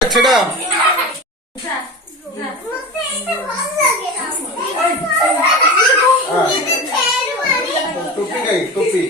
छड़ा टोपी गई टोपी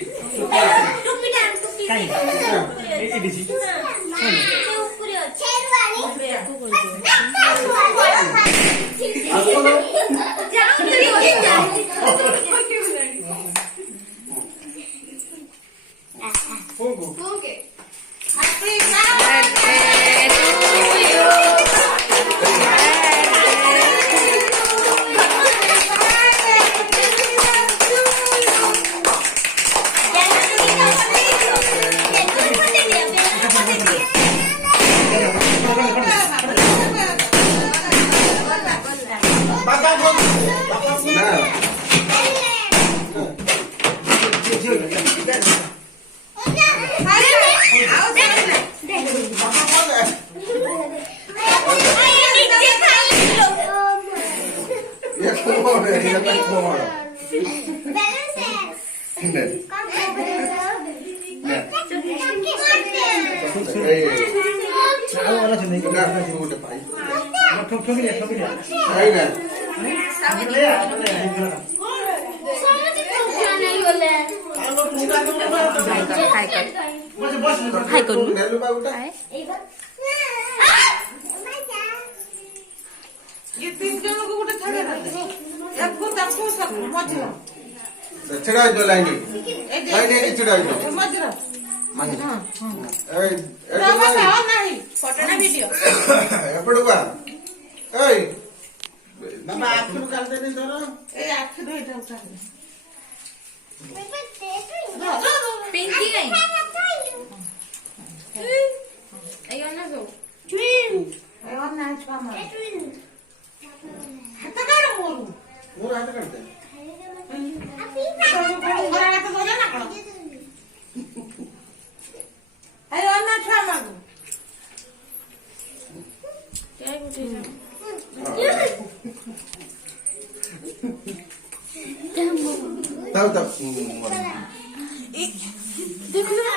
छड़ा जो लाइन लाइन छड़ा जो फोटो वीडियो एपड़ुआ एय बाबा आखिर कालते नहीं धरो ए आखिर एटा उठा पिंकी गई अयो ना सो ट्विन अयो ना छमा हाथ काढ मोरू मोर हाथ काढते अयो ना छमा काय कुठे तब तब देखो ना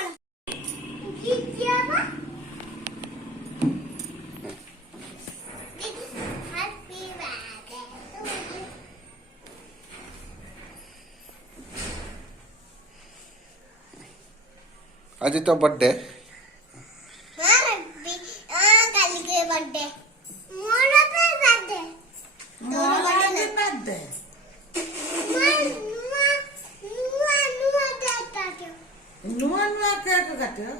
आज तो बर्थडे नुआ नुआ केक काटियो